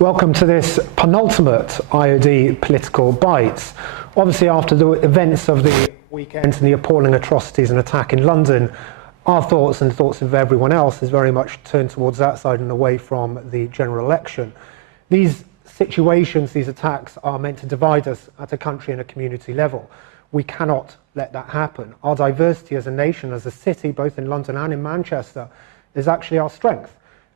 Welcome to this penultimate IoD Political Bites. Obviously, after the events of the weekend and the appalling atrocities and attack in London, our thoughts and thoughts of everyone else is very much turned towards that side and away from the general election. These situations, these attacks are meant to divide us at a country and a community level. We cannot let that happen. Our diversity as a nation, as a city, both in London and in Manchester, is actually our strength.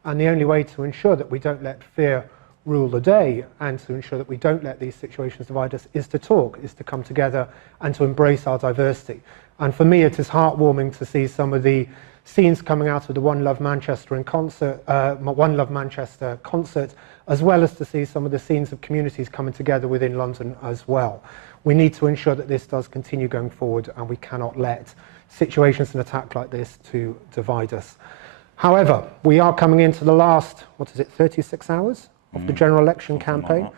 And the only way to ensure that we don't let fear rule the day and to ensure that we don't let these situations divide us is to talk, is to come together and to embrace our diversity. And for me, it is heartwarming to see some of the scenes coming out of the One Love Manchester concert, as well as to see some of the scenes of communities coming together within London as well. We need to ensure that this does continue going forward, and we cannot let situations and attacks like this to divide us. However, we are coming into the last, 36 hours of the general election campaign.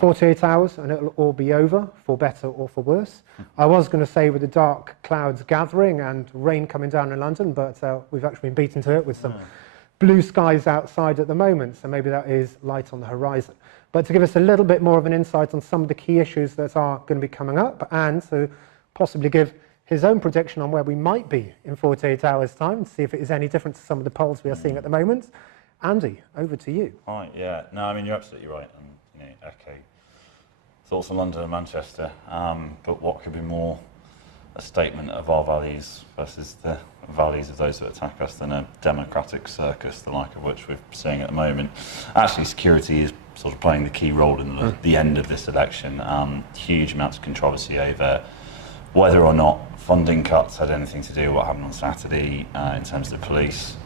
48 hours and it'll all be over, for better or for worse. I was going to say with the dark clouds gathering and rain coming down in London, but we've actually been beaten to it with some blue skies outside at the moment, so maybe that is light on the horizon. But to give us a little bit more of an insight on some of the key issues that are going to be coming up, and to possibly give his own prediction on where we might be in 48 hours' time, and see if it is any different to some of the polls we are seeing at the moment. Andy, over to you. Right, yeah. No, I mean, you're absolutely right. And, echo thoughts on London and Manchester. But what could be more a statement of our values versus the values of those that attack us than a democratic circus, the like of which we're seeing at the moment. Actually, security is sort of playing the key role in the end of this election. Huge amounts of controversy over whether or not funding cuts had anything to do with what happened on Saturday in terms of the police.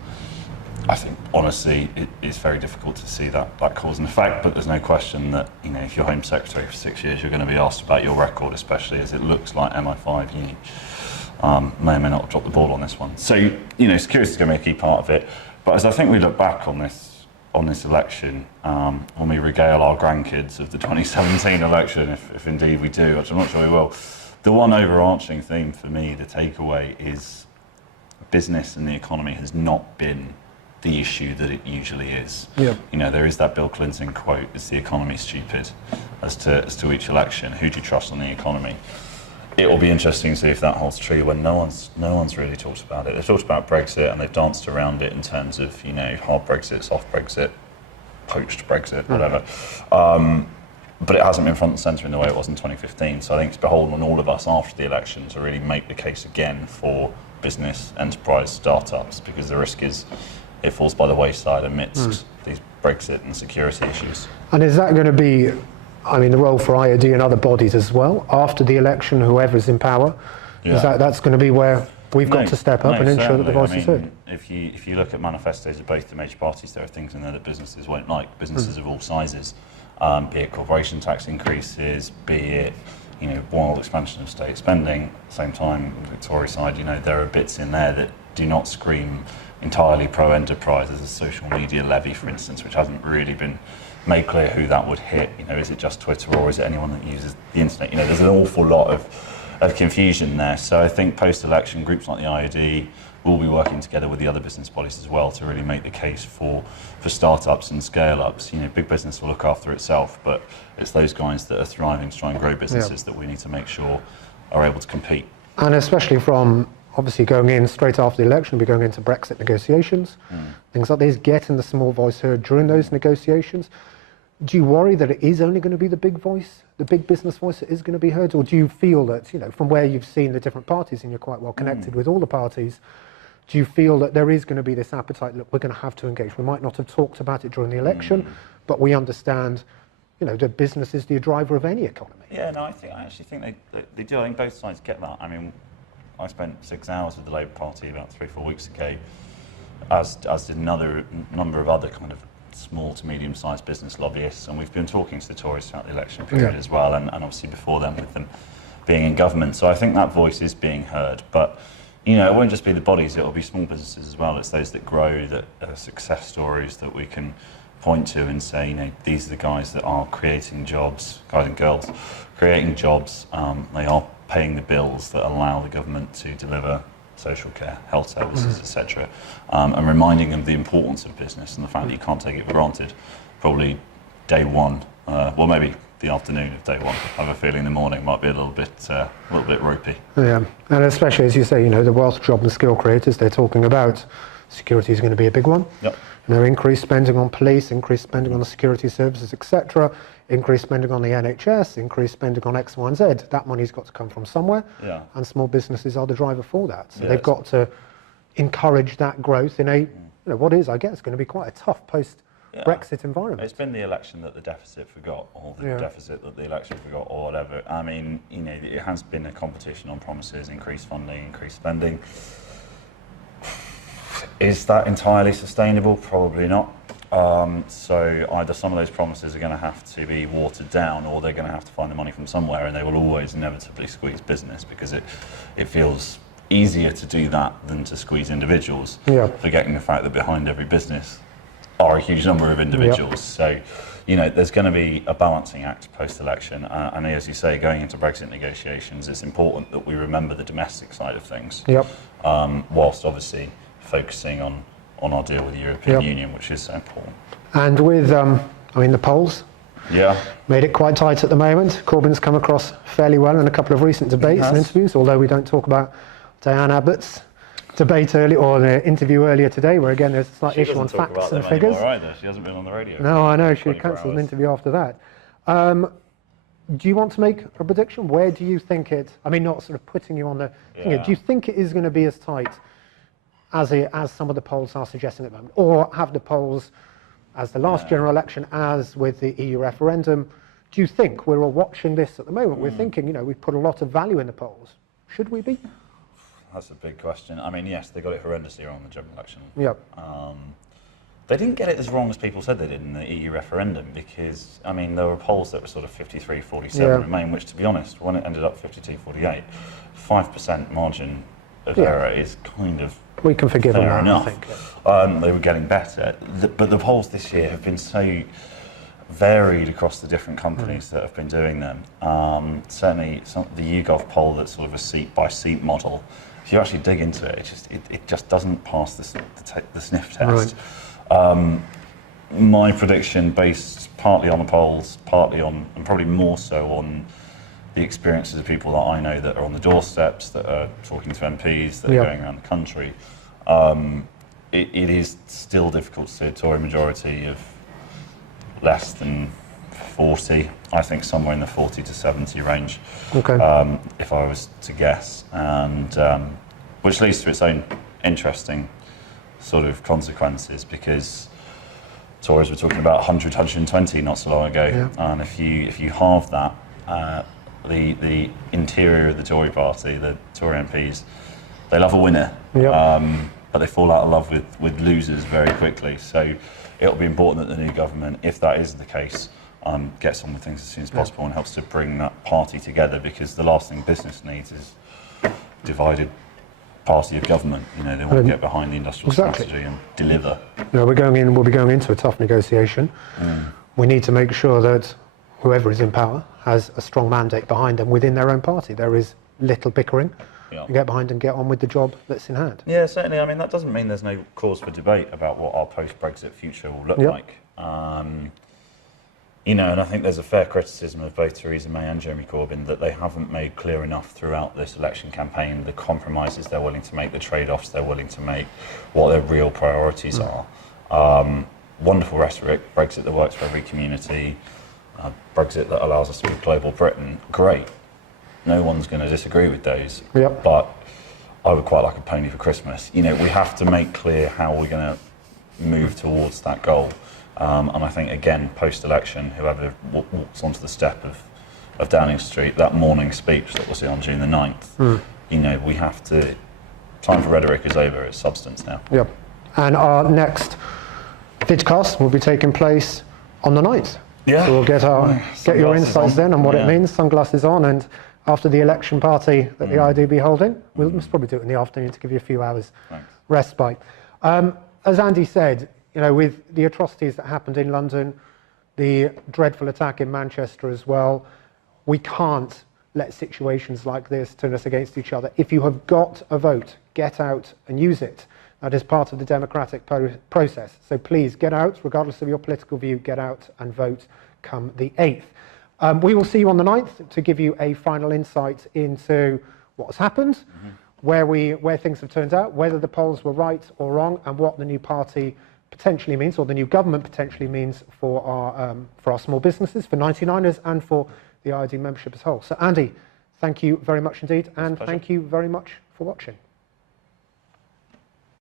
I think, honestly, it's very difficult to see that cause and effect, but there's no question that, if you're Home Secretary for 6 years, you're going to be asked about your record, especially as it looks like MI5 may or may not have dropped the ball on this one. So, security is going to be a key part of it. But as I think we look back on this election, when we regale our grandkids of the 2017 election, if indeed we do, which I'm not sure we will, the one overarching theme for me, the takeaway, is business and the economy has not been the issue that it usually is. Yeah. There is that Bill Clinton quote, "Is the economy stupid?" as to each election. Who do you trust on the economy? It will be interesting to see if that holds true when no one's really talked about it. They've talked about Brexit and they've danced around it in terms of, hard Brexit, soft Brexit, poached Brexit, whatever. But it hasn't been front and centre in the way it was in 2015. So I think it's beholden on all of us after the election to really make the case again for business, enterprise, startups, because the risk is it falls by the wayside amidst these Brexit and security issues. And is that going to be, the role for IoD and other bodies as well, after the election, whoever's in power? Yeah. That's going to be where we've got to step up and ensure that the voice is heard? If you look at manifestos of both the major parties, there are things in there that businesses won't like, businesses of all sizes, be it corporation tax increases, be it wild expansion of state spending. At the same time, on the Tory side, there are bits in there that do not scream entirely pro-enterprise. There's a social media levy, for instance, which hasn't really been made clear who that would hit. Is it just Twitter or is it anyone that uses the internet? There's an awful lot of confusion there. So I think post-election, groups like the IoD will be working together with the other business bodies as well to really make the case for startups and scale-ups. Big business will look after itself, but it's those guys that are thriving to try and grow businesses that we need to make sure are able to compete. And especially from obviously going in straight after the election, we're going into Brexit negotiations, things like this, getting the small voice heard during those negotiations. Do you worry that it is only going to be the big voice, the big business voice that is going to be heard? Or do you feel that, from where you've seen the different parties and you're quite well connected with all the parties, do you feel that there is going to be this appetite, look, we're going to have to engage? We might not have talked about it during the election, but we understand, that business is the driver of any economy. Yeah, no, I actually think they do. I think both sides get that. I spent 6 hours with the Labour Party about 3 or 4 weeks ago, as did another number of other kind of small to medium-sized business lobbyists, and we've been talking to the Tories throughout the election period as well, and obviously before then with them being in government. So I think that voice is being heard, but it won't just be the bodies, it'll be small businesses as well. It's those that grow, that are success stories that we can point to and say, these are the guys that are creating jobs, guys and girls, creating jobs. They are paying the bills that allow the government to deliver social care, health services, etc. And reminding them of the importance of business and the fact that you can't take it for granted. Probably day one, well, maybe the afternoon of day one. I have a feeling the morning might be a little bit ropey. Yeah, and especially as you say, the wealth, job and skill creators, they're talking about security is going to be a big one. Yep. Increased spending on police, increased spending on the security services, etc., increased spending on the NHS, increased spending on X, Y, and Z. That money's got to come from somewhere, and small businesses are the driver for that. So they've got to encourage that growth in a, what is, I guess, going to be quite a tough post-Brexit environment. It's been the election that the deficit forgot, or the deficit that the election forgot, or whatever. I mean, it has been a competition on promises, increased funding, increased spending. Is that entirely sustainable? Probably not. So either some of those promises are going to have to be watered down, or they're going to have to find the money from somewhere, and they will always inevitably squeeze business, because it feels easier to do that than to squeeze individuals, forgetting the fact that behind every business are a huge number of individuals. So, there's going to be a balancing act post-election, and as you say, going into Brexit negotiations, it's important that we remember the domestic side of things, whilst obviously focusing on our deal with the European Union, which is so important. And with, the polls made it quite tight at the moment. Corbyn's come across fairly well in a couple of recent debates and interviews, although we don't talk about Diane Abbott's debate or the interview earlier today, where again there's a slight issue on facts and figures. She hasn't been on the radio. No, I know, she cancelled an interview after that. Do you want to make a prediction? Where do you think not sort of putting you on the thing, do you think it is going to be as tight as some of the polls are suggesting at the moment? Or have the polls, as the last general election, as with the EU referendum, do you think we're all watching this at the moment? We're thinking, we put a lot of value in the polls. Should we be? That's a big question. Yes, they got it horrendously wrong in the general election. Yep. They didn't get it as wrong as people said they did in the EU referendum, because, there were polls that were sort of 53-47 Remain, which, to be honest, when it ended up 52-48, 5% margin of error is kind of we can forgive them fair enough. I think. They were getting better. But the polls this year have been so varied across the different companies that have been doing them. Certainly the YouGov poll that's sort of a seat-by-seat model, if you actually dig into it, it just doesn't pass the sniff test. Right. My prediction, based partly on the polls, partly on, and probably more so on the experiences of people that I know that are on the doorsteps, that are talking to MPs, that are going around the country, it is still difficult to see a Tory majority of less than 40. I think somewhere in the 40 to 70 range, if I was to guess, and which leads to its own interesting sort of consequences, because Tories were talking about 100, 120 not so long ago, and if you halve that, the interior of the Tory party, the Tory MPs, they love a winner, but they fall out of love with losers very quickly. So it'll be important that the new government, if that is the case, gets on with things as soon as possible and helps to bring that party together, because the last thing business needs is divided party of government. They want to get behind the industrial strategy and deliver. We'll be going into a tough negotiation. We need to make sure that whoever is in power has a strong mandate behind them within their own party. There is little bickering. Get behind and get on with the job that's in hand. Yeah, certainly. That doesn't mean there's no cause for debate about what our post-Brexit future will look like. And I think there's a fair criticism of both Theresa May and Jeremy Corbyn that they haven't made clear enough throughout this election campaign the compromises they're willing to make, the trade-offs they're willing to make, what their real priorities are. Wonderful rhetoric, Brexit that works for every community, Brexit that allows us to be global Britain, great. No one's going to disagree with those, but I would quite like a pony for Christmas. We have to make clear how we're going to move towards that goal. And I think, again, post-election, whoever walks onto the step of Downing Street, that morning speech that we'll see on June the 9th, we have to, time for rhetoric is over, it's substance now. And our next vidcast will be taking place on the 9th. So we'll get your insights then on what it means, sunglasses on, and after the election party that the IoD holding, we'll probably do it in the afternoon to give you a few hours respite. As Andy said, with the atrocities that happened in London, the dreadful attack in Manchester as well, we can't let situations like this turn us against each other. If you have got a vote, get out and use it. That is part of the democratic process. So please get out, regardless of your political view, get out and vote come the 8th. We will see you on the 9th to give you a final insight into what has happened, where things have turned out, whether the polls were right or wrong, and what the new party potentially means, or the new government potentially means for our small businesses, for 99ers, and for the IoD membership as a whole. So Andy, thank you very much indeed, and thank you very much for watching.